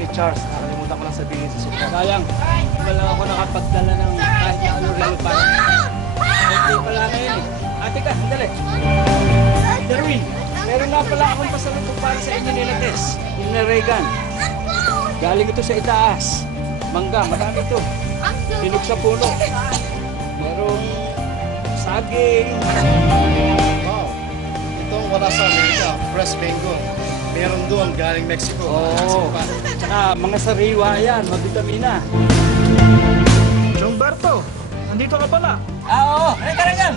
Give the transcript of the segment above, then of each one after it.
ni Charles. Nakalimutan ko lang sabihin sa super. Sayang, wala ako nakapagdala ng kahit na ano para. Birthday pala ngayon eh. Ate ka, sandali. Darwin, meron nga pala akong pasalubong para sa inyo nila Tess. Yung na Reagan. Galing ito sa itaas. Mangga, marami ito. Hinog sa puno. Merong saging. Wow. Itong wala sa Amerika, fresh mango. Meron doon galing Mexico. Oo. Tsaka mga sariwa yan, mabitamina. Jungberto, nandito ka pala. Ah, oo. Regan, Regan.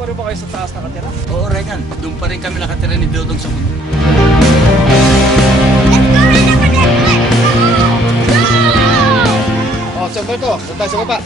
Pwede ba kayo sa taas nakatira? Oo, Regan. Doon pa rin kami nakatira ni Dodong sa mundo. Oh, Jungberto, doon tayo sa baba.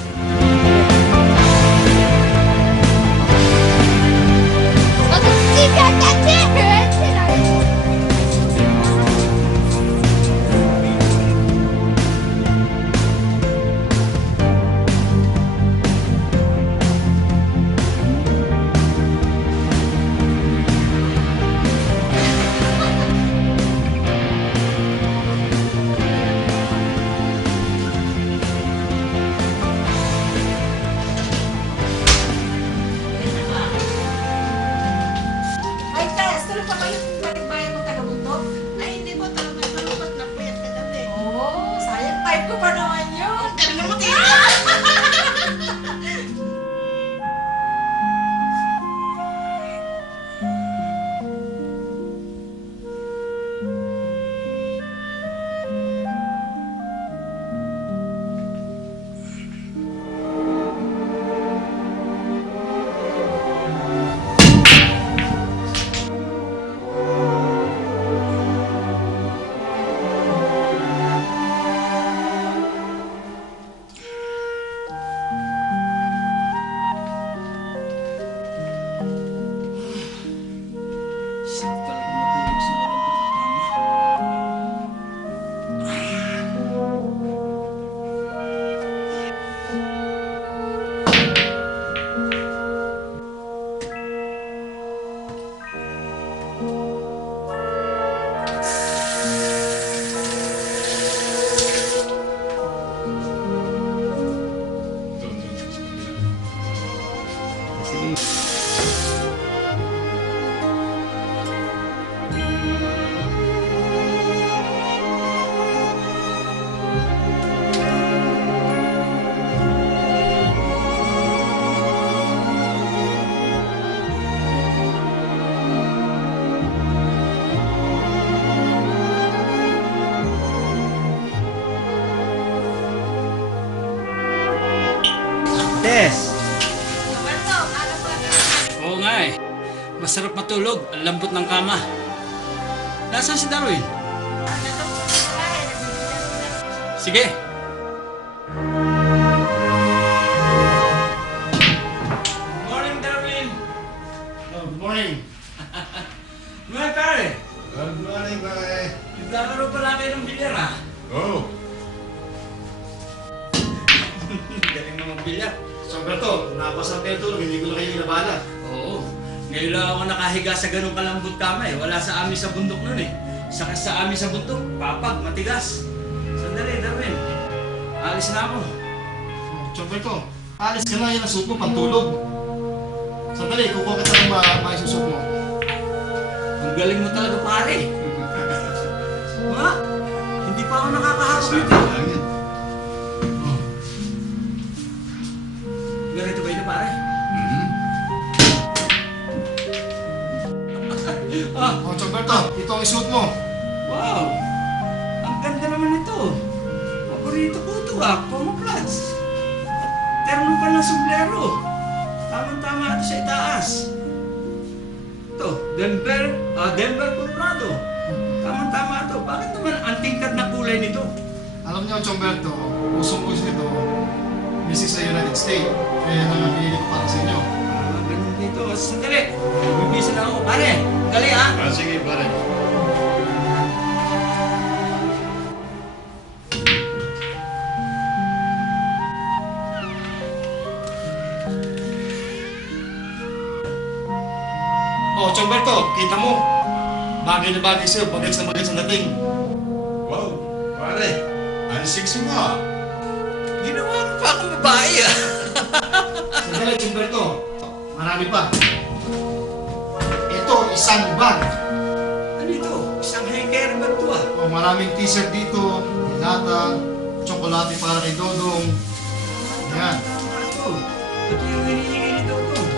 Ang lambot ng kama. Nasaan si Darwin? Sige. Ngayon lang ako nakahiga sa ganung kalambot kama eh. Wala sa amin sa bundok nun eh. Saka sa amin sa bundok, papag, matigas. Sandali, Darwin. Alis na ako. Oh, Jungberto, alis ka na yan ang suit mo, pantulog. Sandali, kukuha kita ng ma maisusot mo. Ang galing mo talaga pare. Ma, hindi pa ako nakakaharap dito. Jungberto, ito ang isuot mo. wow. Ang ganda naman ito. Paborito ko ito ah, camouflage. At terno pa ng sombrero. Tama-tama ito sa itaas. Ito, Denver, ah, Denver, Colorado. Tama-tama ito. Bakit naman ang tingkad na kulay nito? Alam niyo, Jungberto, usong uso nito, busy sa United States. Kaya naman pinili ko para sa inyo. Ah, ganun dito. Sandali. Bibisa na ako. Pare, ah. Sige, pare. Oh, Chomberto, kita mo. Bagay na bagay sa'yo, bagay na bagay sa dating. Wow, pare. Ang sexy mo ah. Ginawa mo pa akong babae ah. Sandali, Humberto. Marami pa. Isang bag. Ano ito? Isang hanger ba ito ah? O, maraming t-shirt dito, dilata, tsokolate para kay Dodong. Yan. Ano ito? Ito yung hinihingi ni Dodong.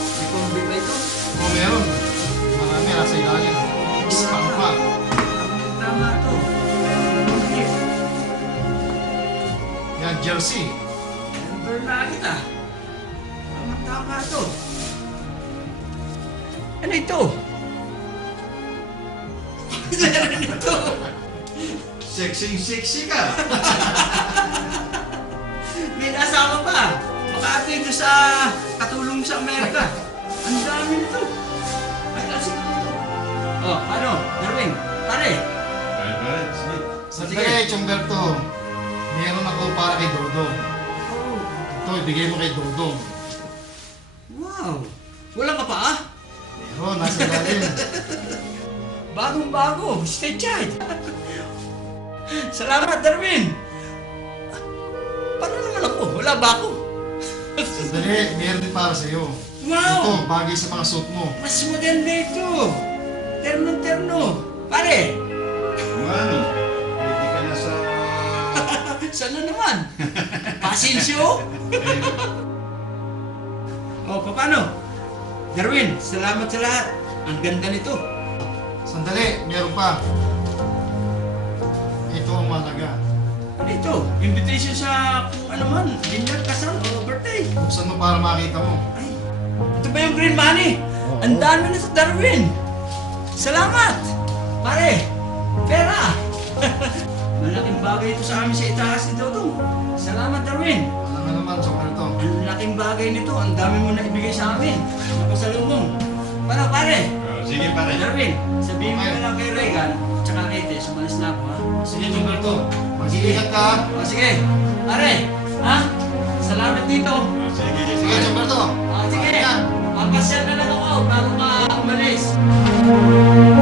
May pambili ba ito? O, meron. Marami, nasa ilalim. Spam pa. Tama. Okay. Yan, jersey. Number na kita. Tama ito. Ano ito? Meron ito. Sexy, sexy ka. May nasama pa. Baka ito sa katulong sa Amerika. Ang dami nito. Ay, kasi Oh, ano? Darwin, pare. Pare, pare, sige. Sandali, Humberto. Meron ako para kay Dodong. Oh, Ito, ibigay mo kay Dodong. wow. Wala ka pa ah? Meron, nasa ilalim. Bagong bago. Stay charged. Salamat, Darwin. Paano naman ako? Wala ba ako? Sandali, meron din para sa'yo. Wow! Ito, bagay sa mga suot mo. Mas maganda ito. Terno-terno. Pare, Kung ano, hindi ka na sa... sana naman? Pasensyo? O, paano? Darwin, salamat sa lahat. Ang ganda nito. Sandali, meron pa. Ito ang malaga. Ano ito? Invitation sa kung ano man, dinner, kasal, o birthday. Buksan mo para makita mo. Ay, ito ba yung green money? Ang dami na sa Darwin. Salamat! Pare, pera! Malaking bagay ito sa amin sa itaas ni Dodong. Salamat, Darwin. Alam nga naman, Humberto. Ang laking bagay nito. Ang dami mo na ibigay sa amin. Napasalubong. Paano, pare? oh, sige pare. Darwin, sabihin mo na lang kay Regan, tsaka kay Tess, umalis na ako, ha? Sige, Humberto. Mag-iingat ka. ha? O, sige. Pare, ha? Salamat dito. Oh, sige, sige. Sige, Humberto. Ah, sige. Yan. Papasyal na lang ako bago ka umalis.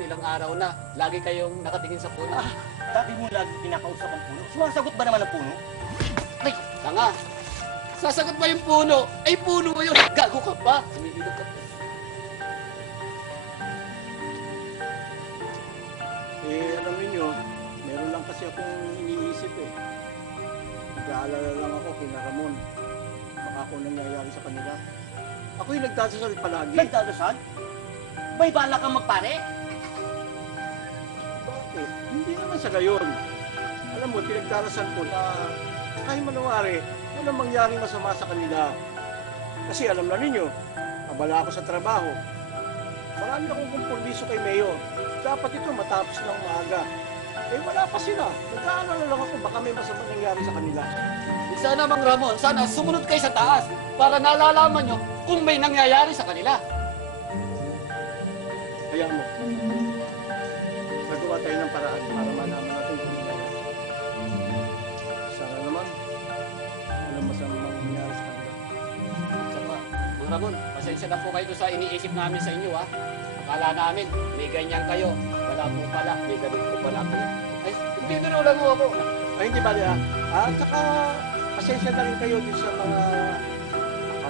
Namin ilang araw na, lagi kayong nakatingin sa puno. Dati mo lagi kinakausap ang puno. Sumasagot ba naman ang puno? Ay, tanga! Sasagot ba yung puno? Ay, puno mo yun! Gago ka ba? Sumilip ka. Eh, alam niyo, meron lang kasi akong iniisip eh. Nag-aalala lang ako kina Ramon. Baka kung nangyayari sa kanila. Ako yung nagdadasal palagi. Nagdadasal? May bala kang magpare? Bakit? Hindi naman sa gayon. Alam mo, pinagdarasal ko na kahit manawari, walang mangyaring masama sa kanila. Kasi alam na ninyo, abala ako sa trabaho. Marami akong kompromiso kay Mayor. Dapat ito matapos ng maaga. Eh wala pa sila. Nagkaalala lang ako baka may masama nangyari sa kanila. Sana, Mang Ramon, sana sumunod kayo sa taas para nalalaman nyo kung may nangyayari sa kanila. Kaya mo. Ramon, pasensya na po kayo sa iniisip namin sa inyo, ha? Akala namin, may ganyan kayo. Wala po pala, may ganun po pala kayo. Ay, hindi biro lang ako. Ay, hindi ba niya? Ah, at saka, pasensya na rin kayo din sa mga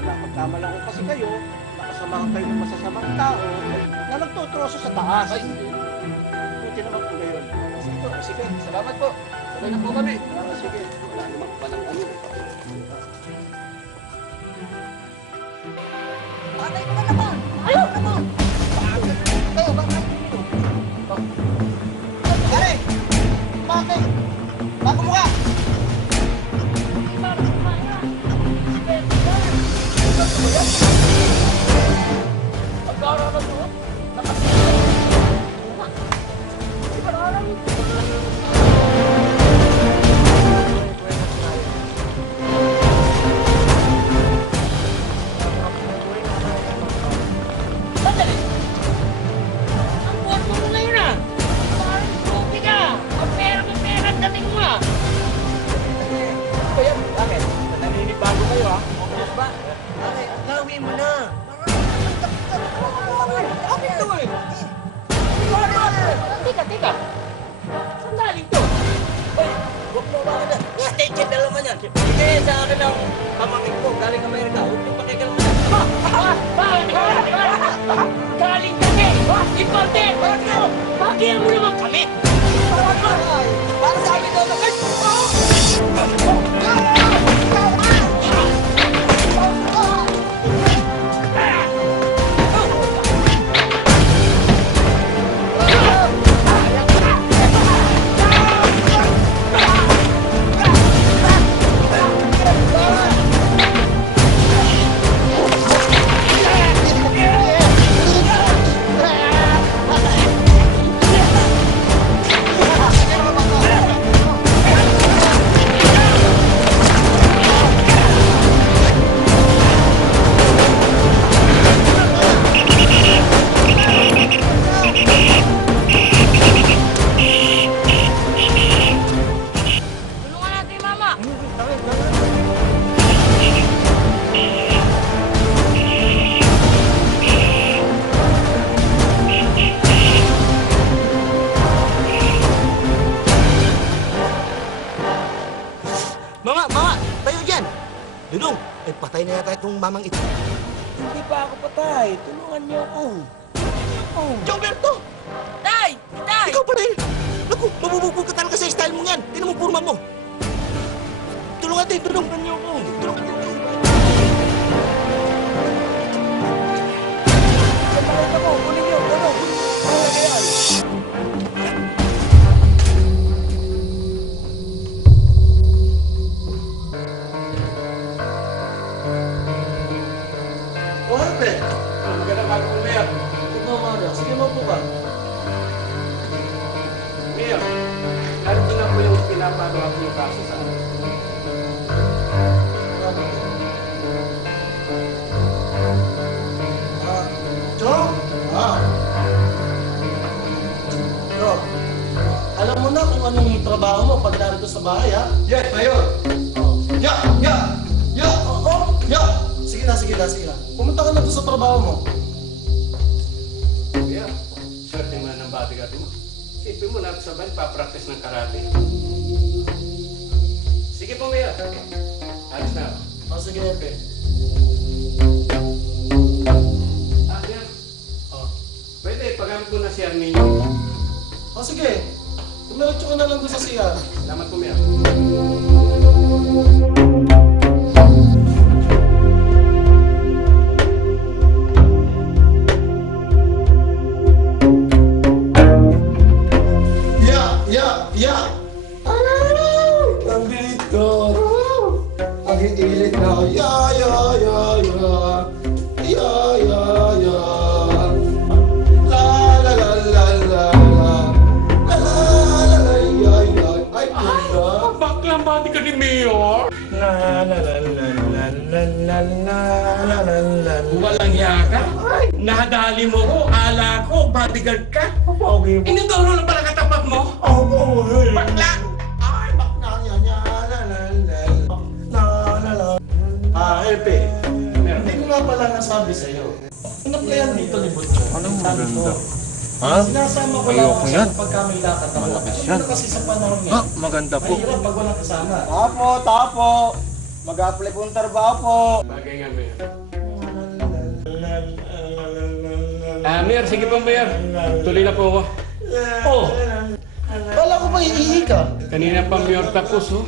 akala ko kasi kayo, nakasamahan kayo ng masasamang tao na nagtutroso sa taas. Ay, hindi. Buti naman po gayon. Sige, sige. Salamat po. Sabay na po kami. Ah, sige. Wala ano. Naman! Ayaw naman! Kayo, bakit? Bakit? Mo ka! Fucking Murumon kami! Mamang ito. Hindi pa ako patay. Tulungan niyo ako. Oh. Gilberto! Tay! Tay! Ikaw pa rin! Naku, mabubugbog ka talaga sa style mo yan. Tinan mo purma mo. Tulungan din. Tulungan niyo ako. Tulungan pinapagawa ko yung kaso sa akin. Na kung anong trabaho mo pag narito sa bahay, ha? Yes, Mayor! Ya! Ya! Ya! Oh, oh, ya! Sige na, sige na, sige na. Pumunta ka na sa trabaho mo. Mayor, swerte mo na ng bodyguard mo. Isipin mo na sabay, papractice ng karate. Sige po, Mayor. Alis na ako. O, sige, Hepe. Ah, Mayor. Oh, pwede, pagamit mo na si Arminio. O, sige. Tumiretso ka na lang doon sa CR. Salamat po, Mayor. Pogi mo. Inuturo na pala katapat mo? Oh, boy. Bakla! Ay, bakla niya, niya, la, la, la, la, la, la. Ah, Hepe. Hindi ko nga pala nasabi sa'yo. Pinaplayan dito ni Butcho. Anong maganda? Ha? Sinasama ko lang ako siya kapag kami lakad ako. Malapit siya. kasi sa panahon niya. Ah, maganda po. Mahirap pag walang kasama. Tapo, tapo. Mag-apply po ng trabaho po. Bagay nga, Mayor. Ah, Mayor, sige po, Mayor. Tuloy na po ako. Oh, Kala ko ba iihi ka? kanina pa, Mayor, tapos, oh.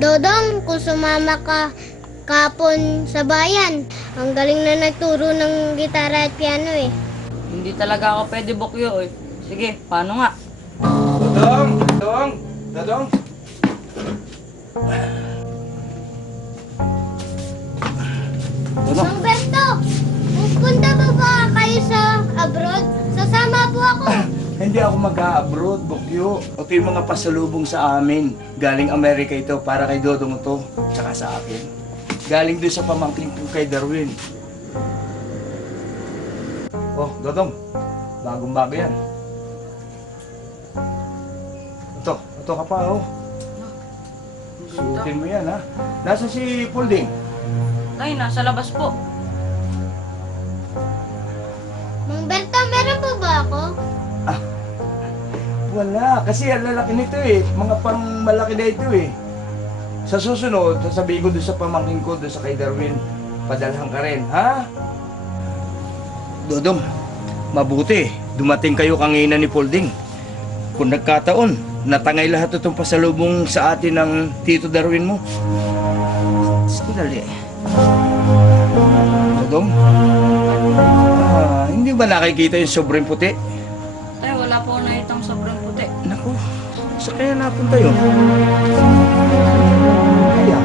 Dodong, kung sumama ka kapon sa bayan, ang galing na nagturo ng gitara at piano eh. Hindi talaga ako pwede bukyo eh. Sige, paano nga? Dadong, dadong, dadong. Humberto, pupunta ba ba kayo sa abroad? Sasama po ako. Hindi ako mag-abroad, Bokyo. Ito yung mga pasalubong sa amin. Galing Amerika ito para kay Dodong ito, tsaka sa akin. Galing doon sa pamangkin ko kay Darwin. Oh, Dodong. Bagong bago yan. Ito ka pa, oh. Suotin mo yan, ha? Nasa si Pulding? Ay, nasa labas po. Mang Berta, meron po ba ako? Ah, wala. Kasi ang lalaki nito eh. Mga pang malaki na ito eh. Sa susunod, sasabihin ko doon sa pamangkin ko, doon sa kay Darwin, padalhan ka rin, ha? Dodong, mabuti. Dumating kayo kanginan ni Pulding. Kung nagkataon, natangay lahat itong pasalubong sa atin ng Tito Darwin mo. Sandali. Dodong, ah, hindi ba nakikita yung sobrang puti? Tay, wala po na itong sobrang puti. Naku, sa kaya napunta yun? Kaya,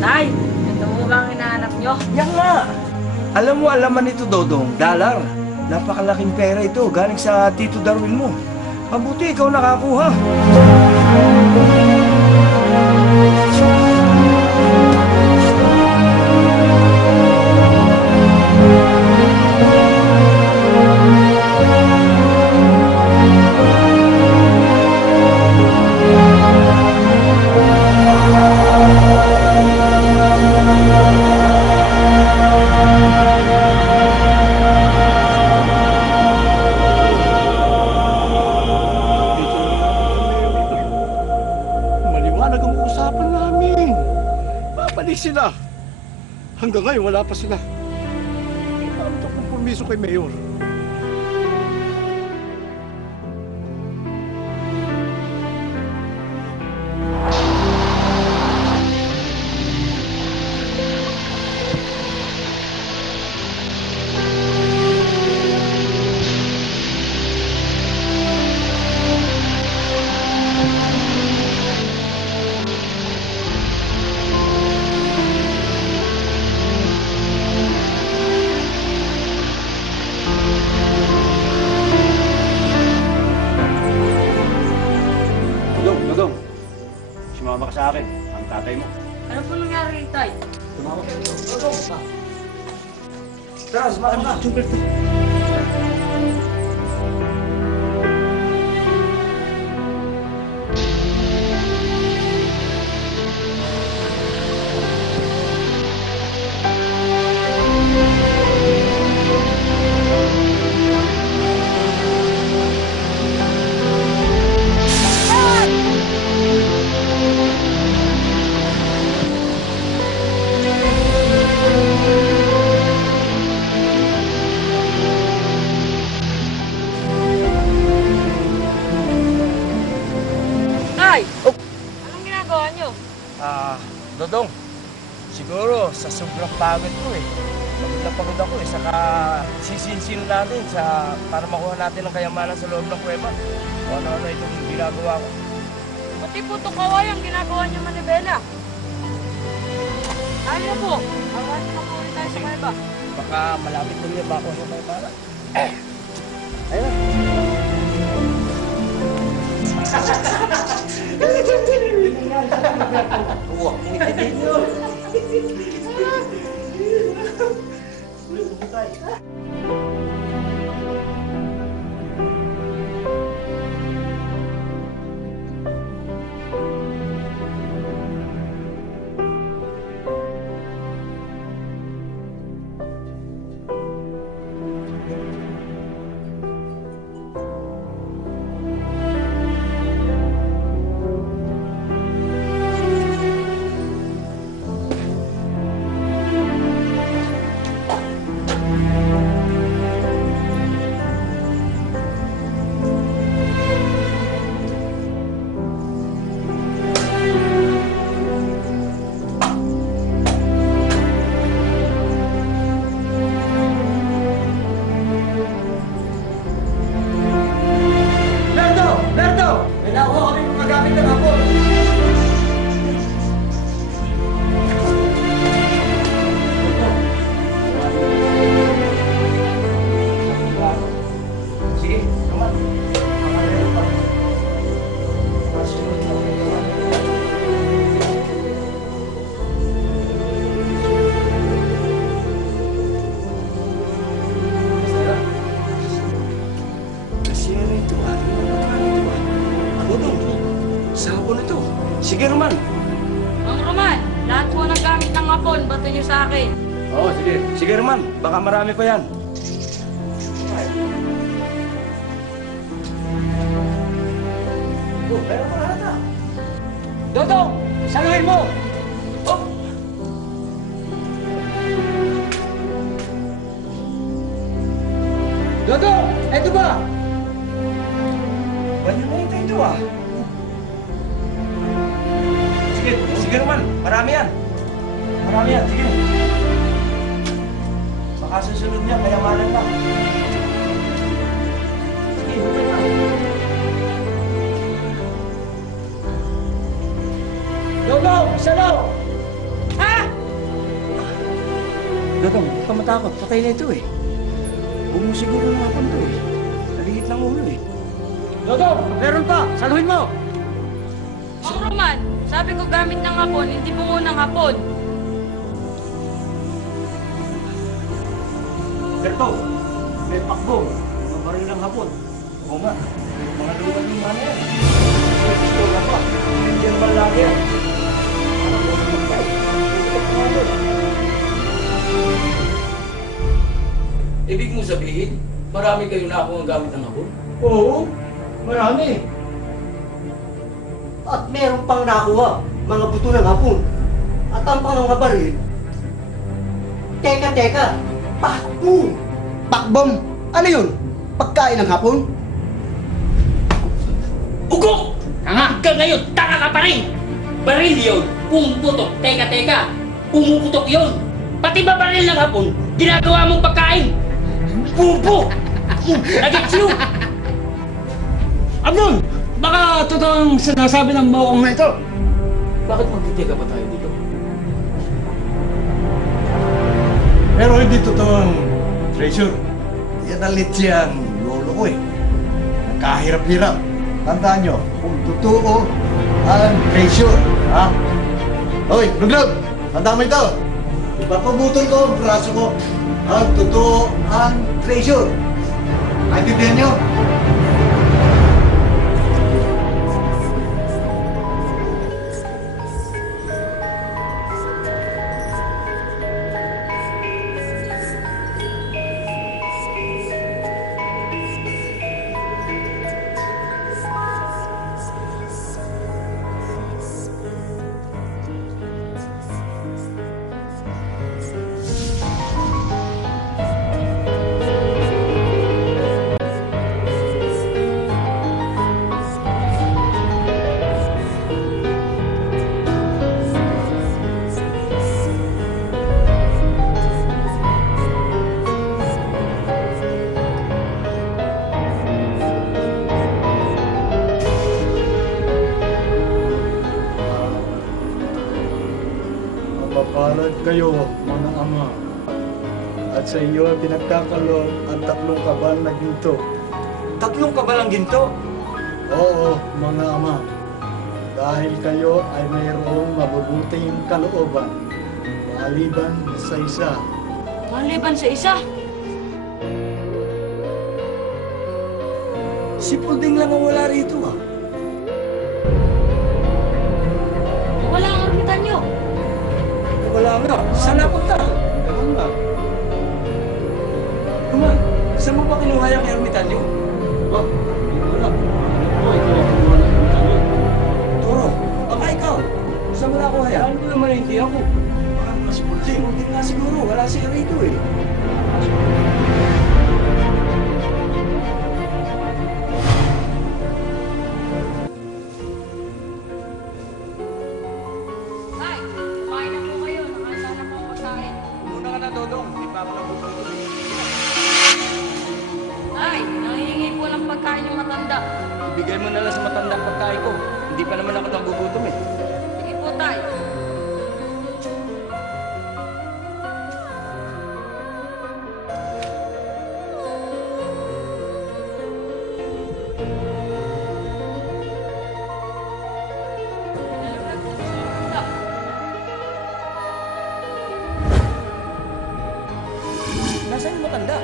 Tay, ito mo bang hinahanap nyo? yan nga. Alam mo, alaman nito, Dodong, dollar. Napakalaking pera ito, galing sa Tito Darwin mo. Mabuti, ikaw nakakuha. Sila. Hanggang ngayon, wala pa sila. Ano ito kompromiso kay Mayor? Ang kayamanan sa loob ng kuweba. Kung ano-ano itong ginagawa ko. Pati po ito kaway ang ginagawa nyo manibela. Ayaw po. Awan na po ulit tayo sa kaiba. Baka malapit na niya ba ako sa kayamanan. Oh, meron ka lahat ah. Dodong, saluhin mo! Oh! Dodong, eto ba? Ganyan matakot. Patay na ito eh. Huwag mo siguro napan to eh. Naliit ng ulo eh. Dodong, meron pa! Saluhin mo! Ang Roman, sabi ko gamit ng hapon, hindi bungo ng hapon. Berto, may pakbong. Mga baril ng hapon. Oo nga. Mga luwan yung mana yan. Ka pa. Hindi yan malaki yan. Ano sa? Ibig mo sabihin, marami kayo na ako ang gamit ng hapon? Oo, marami. At meron pang nakuha, mga buto ng hapon. At ang mga baril, teka, teka, pakbo! Pakbom! Ano yun? Pagkain ng hapon? Ugok! Hanggang ngayon, taka ka pa rin! Baril yun, pumuputok, teka teka, pumuputok yun! Pati ba baril ng hapon, ginagawa mong pagkain? Pupo! Nagets you! Abdul! Baka totoong sinasabi ng bokong na ito. Bakit magtiteka pa tayo dito? Pero hindi totoong treasure. Yan ang litsyan, lolo ko eh. Nagkahirap-hirap. Tandaan nyo, kung totoo ang treasure, ha? Hoy, luglog! Tandaan mo ito! Ipapabutol ko ang braso ko ang totoo ang treasure. Naintindihan nyo? Kayo, mga ama. At sa iyo ay pinagkakaloob ang tatlong kabal na ginto. Tatlong kabalang ginto. Oo, mga ama. Dahil kayo ay mayroong mabubuting kalooban. Maliban sa isa. Maliban sa isa, Si Puding lang ang saan mo ba kinuha yung ermitan niyo? Oh, wala. Ito kami? Toro, baka ikaw. Saan mo nakuha yan? Ano naman hindi ako? Baka mas Puding. Puding nga siguro. Wala siya rito eh. Nasaan yung matanda?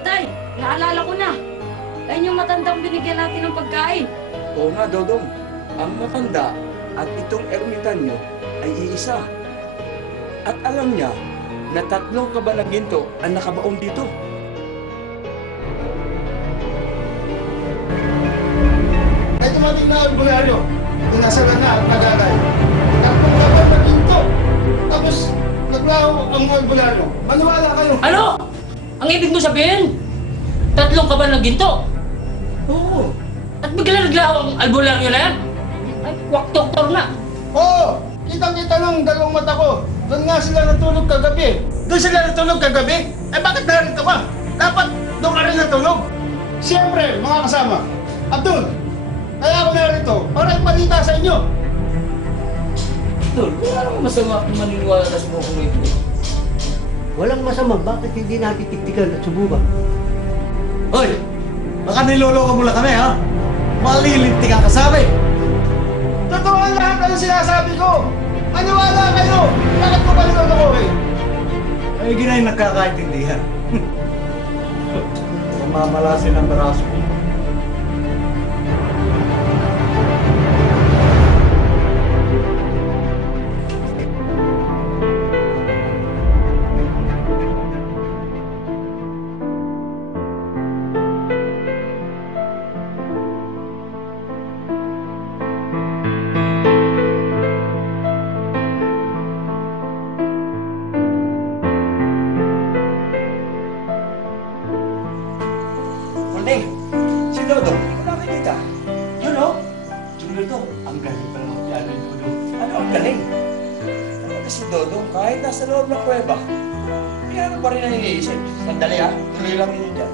Tay, naalala ko na. Ayun yung matandang binigyan natin ng pagkain. Oo nga, Dodong. Ang matanda at itong ermitan nyo ay iisa. At alam niya na tatlong kabalang ginto ang nakabaon dito. dumating na albularyo. Inasalan na at nagagay. Tatlong laban na ginto. Tapos, naglaho ang albularyo. Maniwala kayo. Ano? Ang ibig mo sabihin? Tatlong kaban ng ginto? Oo. At bigla naglaho ang albularyo na yan? Ay, kwak doktor na. Oo! Kitang-kita ng dalawang mata ko. Doon nga sila natulog kagabi. Doon sila natulog kagabi? Eh bakit narito ka? Dapat doon ka rin natulog. Siyempre, mga kasama. Abdul, kaya ako narito para ipalita sa inyo. Tol, wala namang masama kung maniniwala na sa kung ito. Walang masama, bakit hindi natin tiktikan at subukan? Hoy! Baka niloloko mo lang kami, ha? Malilintik ang kasabi! Totoo ang lahat ng sinasabi ko. Maniwala kayo. Bakit ko ba nilolokohin? Ay, ginay nagkakaintindihan. Mamamalasin ang braso. Munding, Dodo, kahit nasa loob ng kuweba, piano pa rin ang iniisip. Sandali ha, tuloy lang yun dyan.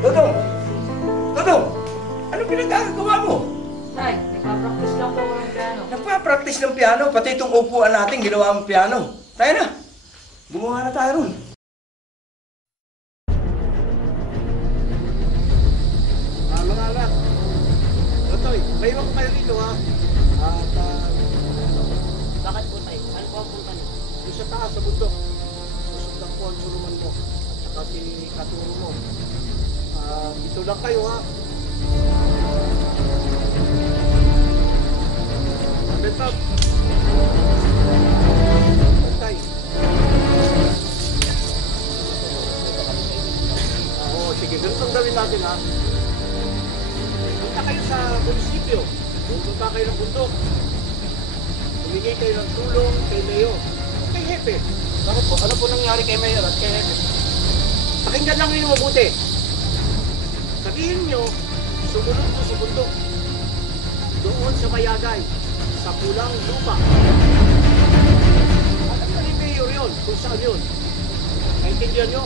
Dodong! Dodong! Ano pinagkakagawa mo? Tay, nagpa-practice lang po ng piano. Nagpa-practice ng piano, pati itong upuan natin, ginawa mong piano. Tayo na! Gumawa na tayo ron. Ah, mga anak. Otoy, may iwan ko kayo dito ha. At ah, Bakit po tayo? Saan po ang punta niyo? yung sa taas sa bundok. Susundan ang suruman mo. At saka si katuro mo. Ah, lang kayo ha. Bantay. Natin ha. Punta kayo sa munisipyo. Pupunta kayo ng bundok. Humingi kayo ng tulong kay Mayor. Kay Hepe. Bakit po? Ano po nangyari kay Mayor at kay Hepe? Pakinggan lang ninyo mabuti. Sabihin nyo, sumunod ko sa bundok. Doon sa Mayagay, sa pulang lupa. Alam na ni Mayor yun, kung saan yun. Naintindihan nyo?